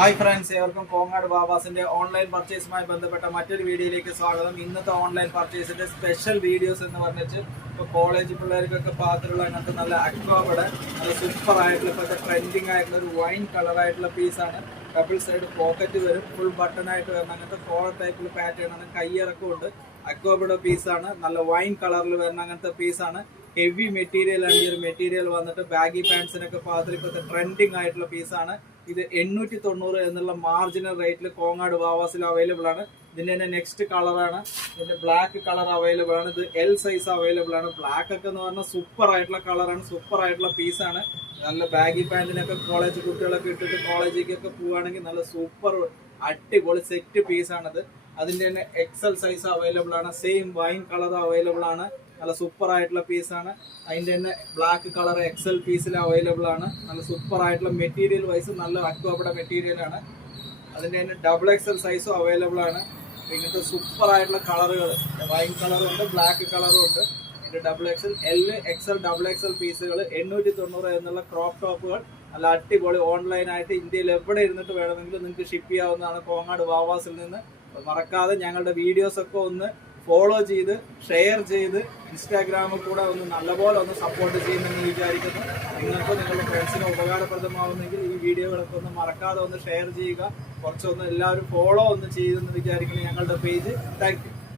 Hi friends, ഏവർക്കും Kongad ബാബാസിന്റെ online പർച്ചേസുമായി ബന്ധപ്പെട്ട മറ്റൊരു വീഡിയോയിലേക്ക് സ്വാഗതം. ഇന്നത്തെ ഓൺലൈൻ പർച്ചേസിന്റെ സ്പെഷ്യൽ വീഡിയോസ് എന്ന് പറഞ്ഞിട്ട് ഇപ്പോൾ കോളേജ് പിള്ളേർക്കൊക്കെ പാകത്തിലുള്ള അങ്ങനത്തെ നല്ല അക്വാബഡ് നല്ല സൂപ്പർ ആയിട്ടുള്ള ഇപ്പോഴത്തെ ട്രെൻഡിങ് ആയിട്ടുള്ള ഒരു വൈൻ കളറായിട്ടുള്ള പീസാണ്. ഡബിൾ സൈഡ് പോക്കറ്റ് വരും, ഫുൾ ബട്ടൺ ആയിട്ട് വരുന്ന അങ്ങനത്തെ കോളർ ടൈപ്പിൽ പാറ്റേൺ ആണ്. കയ്യിറക്കമുണ്ട്. അക്വാബഡ് പീസാണ്, നല്ല വൈൻ കളറിൽ വരുന്ന അങ്ങനത്തെ പീസാണ്. ഹെവി മെറ്റീരിയൽ ആണ്. ഈ ഒരു മെറ്റീരിയൽ വന്നിട്ട് ബാഗി പാൻസിനൊക്കെ പാകത്തിൽ ഇപ്പോഴത്തെ ട്രെൻഡിങ് ആയിട്ടുള്ള പീസാണ്. ഇത് 890 എന്നുള്ള മാർജിനൽ റേറ്റിൽ കോങ്ങാട് ബാവാസിൽ അവൈലബിൾ ആണ്. ഇതിന്റെ തന്നെ നെക്സ്റ്റ് കളറാണ്, ഇതിന്റെ ബ്ലാക്ക് കളർ അവൈലബിൾ ആണ്. ഇത് എൽ സൈസ് അവൈലബിൾ ആണ്. ബ്ലാക്ക് ഒക്കെ എന്ന് പറഞ്ഞാൽ സൂപ്പർ ആയിട്ടുള്ള കളറാണ്, സൂപ്പർ ആയിട്ടുള്ള പീസാണ്. നല്ല ബാഗി പാൻറ്റിനൊക്കെ കോളേജ് കുട്ടികളൊക്കെ ഇട്ടിട്ട് കോളേജിലേക്കൊക്കെ പോവുകയാണെങ്കിൽ നല്ല സൂപ്പർ അടിപൊളി സെറ്റ് പീസാണത്. അതിന്റെ തന്നെ എക്സൽ സൈസ് അവൈലബിൾ ആണ്. സെയിം വൈൻ കളർ അവൈലബിൾ ആണ്. നല്ല സൂപ്പർ ആയിട്ടുള്ള പീസാണ്. അതിന്റെ തന്നെ ബ്ലാക്ക് കളർ എക്സൽ പീസിൽ അവൈലബിൾ ആണ്. നല്ല സൂപ്പർ ആയിട്ടുള്ള മെറ്റീരിയൽ വൈസ് നല്ല അക്വാബഡ് മെറ്റീരിയൽ ആണ്. അതിന്റെ തന്നെ ഡബിൾ എക്സൽ സൈസും അവൈലബിൾ ആണ്. ഇങ്ങനത്തെ സൂപ്പർ ആയിട്ടുള്ള കളറുകൾ, വൈൻ കളറും ഉണ്ട്, ബ്ലാക്ക് കളറും ഉണ്ട്. ഇതിന്റെ double XL, XL, double XL പീസുകൾ 890 എന്നുള്ള ക്രോപ്പ് ടോപ്പുകൾ നല്ല അടിപൊളി. ഓൺലൈനായിട്ട് ഇന്ത്യയിൽ എവിടെ ഇരുന്നിട്ട് വേണമെങ്കിലും നിങ്ങൾക്ക് ഷിപ്പ് ചെയ്യാവുന്നതാണ് കോങ്ങാട് വാവാസിൽ നിന്ന്. മറക്കാതെ ഞങ്ങളുടെ വീഡിയോസ് ഒക്കെ ഒന്ന് ഫോളോ ചെയ്ത് ഷെയർ ചെയ്ത് ഇൻസ്റ്റാഗ്രാമിൽ കൂടെ ഒന്ന് നല്ലപോലെ ഒന്ന് സപ്പോർട്ട് ചെയ്യുമെന്ന് വിചാരിക്കുന്നു. നിങ്ങൾക്ക് നിങ്ങളുടെ ഫ്രണ്ട്സിന് ഉപകാരപ്രദമാവുന്നെങ്കിൽ ഈ വീഡിയോകളൊക്കെ ഒന്ന് മറക്കാതെ ഒന്ന് ഷെയർ ചെയ്യുക. കുറച്ചൊന്ന് എല്ലാവരും ഫോളോ ഒന്ന് ചെയ്തെന്ന് വിചാരിക്കുന്നു ഞങ്ങളുടെ പേജ്. Thank you.